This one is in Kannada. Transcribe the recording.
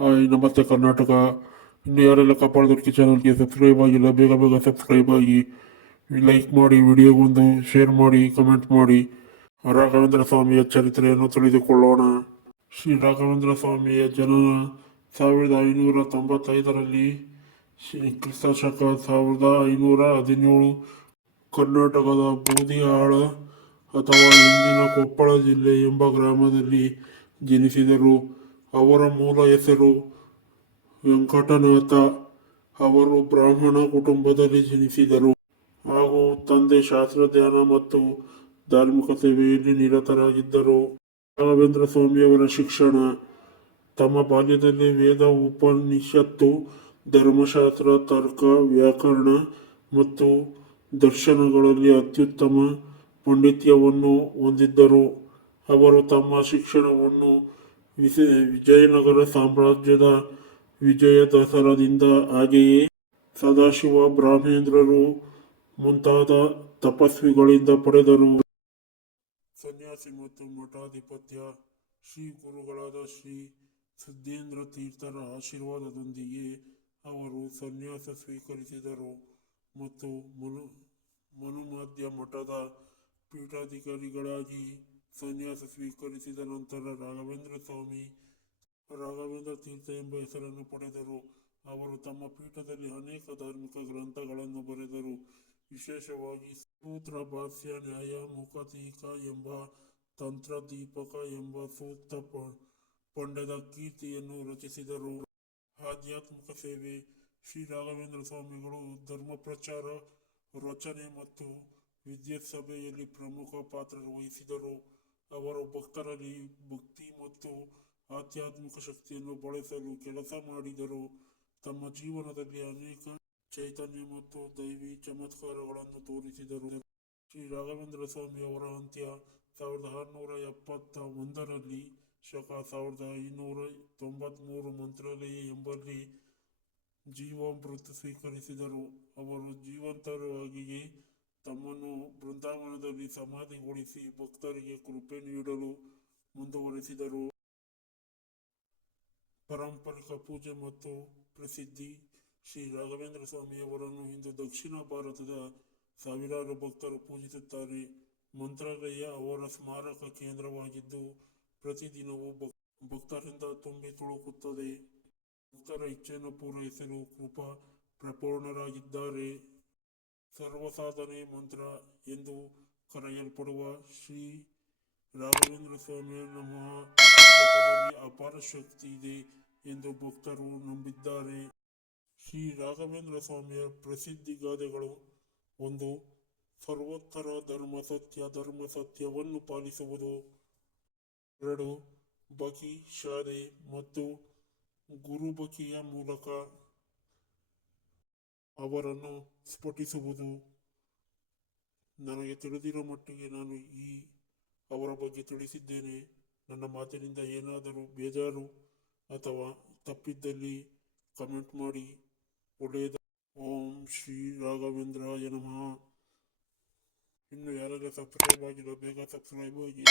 ಹಾಯ್ ನಮಸ್ತೆ ಕರ್ನಾಟಕ, ಇನ್ನು ಯಾರೆಲ್ಲ ಕಪಾಳದೊಟ್ಟಿಗೆ ಚಾನಲ್ಗೆ ಸಬ್ಸ್ಕ್ರೈಬ್ ಆಗಿಲ್ಲ, ಬೇಗ ಬೇಗ ಸಬ್ಸ್ಕ್ರೈಬ್ ಆಗಿ ಲೈಕ್ ಮಾಡಿ ವಿಡಿಯೋಗೊಂದು ಶೇರ್ ಮಾಡಿ ಕಮೆಂಟ್ ಮಾಡಿ. ರಾಘವೇಂದ್ರ ಸ್ವಾಮಿಯ ಚರಿತ್ರೆಯನ್ನು ತಿಳಿದುಕೊಳ್ಳೋಣ. ಶ್ರೀ ರಾಘವೇಂದ್ರ ಸ್ವಾಮಿಯ ಜನನ ಸಾವಿರದ ಐನೂರ ತೊಂಬತ್ತೈದರಲ್ಲಿ ಶ್ರೀ ಕ್ರಿಸ್ತ ಶಕ ಸಾವಿರದ ಐನೂರ ಹದಿನೇಳು. ಕರ್ನಾಟಕದ ಬೂದಿಹಾಳ ಅಥವಾ ಇಂದಿನ ಕೊಪ್ಪಳ ಜಿಲ್ಲೆ ಎಂಬ ಗ್ರಾಮದಲ್ಲಿ ಜನಿಸಿದರು. ಅವರ ಮೂಲ ಹೆಸರು ವೆಂಕಟನಾಥ. ಅವರು ಬ್ರಾಹ್ಮಣ ಕುಟುಂಬದಲ್ಲಿ ಜನಿಸಿದರು. ಹಾಗೂ ತಂದೆ ಶಾಸ್ತ್ರಜ್ಞಾನ ಮತ್ತು ಧಾರ್ಮಿಕ ಸೇವೆಯಲ್ಲಿ ನಿರತರಾಗಿದ್ದರು. ರಾಘವೇಂದ್ರ ಸ್ವಾಮಿಯವರ ಶಿಕ್ಷಣ. ತಮ್ಮ ಬಾಲ್ಯದಲ್ಲಿ ವೇದ, ಉಪನಿಷತ್ತು, ಧರ್ಮಶಾಸ್ತ್ರ, ತರ್ಕ, ವ್ಯಾಕರಣ ಮತ್ತು ದರ್ಶನಗಳಲ್ಲಿ ಅತ್ಯುತ್ತಮ ಪಾಂಡಿತ್ಯವನ್ನು ಹೊಂದಿದ್ದರು. ಅವರು ತಮ್ಮ ಶಿಕ್ಷಣವನ್ನು ವಿಜಯನಗರ ಸಾಮ್ರಾಜ್ಯದ ವಿಜಯ ದಸರಾದಿಂದ ಹಾಗೆಯೇ ಸದಾಶಿವ ಬ್ರಾಹ್ಮೇಂದ್ರರು ಮುಂತಾದ ತಪಸ್ವಿಗಳಿಂದ ಪಡೆದರು. ಸನ್ಯಾಸಿ ಮತ್ತು ಮಠಾಧಿಪತ್ಯ ಶ್ರೀ ಗುರುಗಳಾದ ಶ್ರೀ ಸಿದ್ದೇಂದ್ರ ತೀರ್ಥರ ಆಶೀರ್ವಾದದೊಂದಿಗೆ ಅವರು ಸನ್ಯಾಸ ಸ್ವೀಕರಿಸಿದರು ಮತ್ತು ಮನು ಮನುಮಾಧ್ಯ ಮಠದ ಪೀಠಾಧಿಕಾರಿಗಳಾಗಿ ಸನ್ಯಾಸ ಸ್ವೀಕರಿಸಿದ ನಂತರ ರಾಘವೇಂದ್ರ ಸ್ವಾಮಿ ರಾಘವೇಂದ್ರ ತೀರ್ಥ ಎಂಬ ಹೆಸರನ್ನು ಪಡೆದರು ಅವರು ತಮ್ಮ ಪೀಠದಲ್ಲಿ ಅನೇಕ ಧಾರ್ಮಿಕ ಗ್ರಂಥಗಳನ್ನು ಬರೆದರು ವಿಶೇಷವಾಗಿ ಸೂತ್ರ ಭಾಷ್ಯ ನ್ಯಾಯ ಮುಖತೀಕ ಎಂಬ ತಂತ್ರ ದೀಪಕ ಎಂಬ ಸೂಕ್ತ ಪಂಡದ ಕೀರ್ತಿಯನ್ನು ರಚಿಸಿದರು ಆಧ್ಯಾತ್ಮಿಕ ಸೇವೆ ಶ್ರೀ ರಾಘವೇಂದ್ರ ಸ್ವಾಮಿಗಳು ಧರ್ಮ ಪ್ರಚಾರ ರಚನೆ ಮತ್ತು ವಿದ್ಯುತ್ ಸಭೆಯಲ್ಲಿ ಪ್ರಮುಖ ಪಾತ್ರ ವಹಿಸಿದರು ಅವರು ಭಕ್ತರಲ್ಲಿ ಭಕ್ತಿ ಮತ್ತು ಆಧ್ಯಾತ್ಮಿಕ ಶಕ್ತಿಯನ್ನು ಬಳಸಲು ಕೆಲಸ ಮಾಡಿದರು. ತಮ್ಮ ಜೀವನದಲ್ಲಿ ಅನೇಕ ಚೈತನ್ಯ ಮತ್ತು ದೈವಿ ಚಮತ್ಕಾರಗಳನ್ನು ತೋರಿಸಿದರು. ಶ್ರೀ ರಾಘವೇಂದ್ರ ಸ್ವಾಮಿ ಅವರ ಅಂತ್ಯ ಸಾವಿರದ ಆರುನೂರ ಎಪ್ಪತ್ತ ಒಂದರಲ್ಲಿ ಶಕ ಸಾವಿರದ ಐನೂರ ತೊಂಬತ್ಮೂರು ಮಂತ್ರಾಲಯ ಎಂಬಲ್ಲಿ ಜೀವಾಮೃತ ಸ್ವೀಕರಿಸಿದರು. ಅವರು ಜೀವಂತರಾಗಿಯೇ ತಮ್ಮನ್ನು ಬೃಂದಾವನದಲ್ಲಿ ಸಮಾಧಿಗೊಳಿಸಿ ಭಕ್ತರಿಗೆ ಕೃಪೆ ನೀಡಲು ಮುಂದುವರೆಸಿದರು. ಪಾರಂಪರಿಕ ಪೂಜೆ ಮತ್ತು ಪ್ರಸಿದ್ಧಿ ಶ್ರೀ ರಾಘವೇಂದ್ರ ಸ್ವಾಮಿಯವರನ್ನು ಇಂದು ದಕ್ಷಿಣ ಭಾರತದ ಸಾವಿರಾರು ಭಕ್ತರು ಪೂಜಿಸುತ್ತಾರೆ. ಮಂತ್ರಾಲಯ ಅವರ ಸ್ಮಾರಕ ಕೇಂದ್ರವಾಗಿದ್ದು, ಪ್ರತಿದಿನವೂ ಭಕ್- ಭಕ್ತರಿಂದ ತುಂಬಿ ತುಳುಕುತ್ತದೆ. ಭಕ್ತರ ಇಚ್ಛೆಯನ್ನು ಪೂರೈಸಲು ಕೃಪಾ, ಪ್ರಪೂರ್ಣರಾಗಿದ್ದಾರೆ. ಸರ್ವಸಾಧನೆ ಮಂತ್ರ ಎಂದು ಕರೆಯಲ್ಪಡುವ ಶ್ರೀ ರಾಘವೇಂದ್ರ ಸ್ವಾಮಿಯ ನಮಃ. ಅಪಾರ ಶಕ್ತಿ ಇದೆ ಎಂದು ಭಕ್ತರು ನಂಬಿದ್ದಾರೆ. ಶ್ರೀ ರಾಘವೇಂದ್ರ ಸ್ವಾಮಿಯ ಪ್ರಸಿದ್ಧಿ ಗಾದೆಗಳು ಒಂದು, ಸರ್ವೋತ್ತರ ಧರ್ಮ ಸತ್ಯ, ಧರ್ಮ ಸತ್ಯವನ್ನು ಪಾಲಿಸುವುದು. ಎರಡು ಬಕಿ ಶಾಲೆ ಮತ್ತು ಗುರುಬಕಿಯ ಮೂಲಕ ಅವರನ್ನು ಸ್ಫೋಟಿಸುವುದು. ನನಗೆ ತಿಳಿದಿರೋ ಮಟ್ಟಿಗೆ ನಾನು ಈ ಅವರ ಬಗ್ಗೆ ತಿಳಿಸಿದ್ದೇನೆ. ನನ್ನ ಮಾತಿನಿಂದ ಏನಾದರೂ ಬೇಜಾರು ಅಥವಾ ತಪ್ಪಿದ್ದಲ್ಲಿ ಕಮೆಂಟ್ ಮಾಡಿ. ಒಳ್ಳೆಯದ. ಓಂ ಶ್ರೀ ರಾಘವೇಂದ್ರ ನಮಃ. ಇನ್ನು ಯಾರೆಲ್ಲ ಸಬ್ಸ್ಕ್ರೈಬ್ ಆಗಿಲ್ಲ, ಬೇಗ ಸಬ್ಸ್ಕ್ರೈಬ್ ಆಗಿ.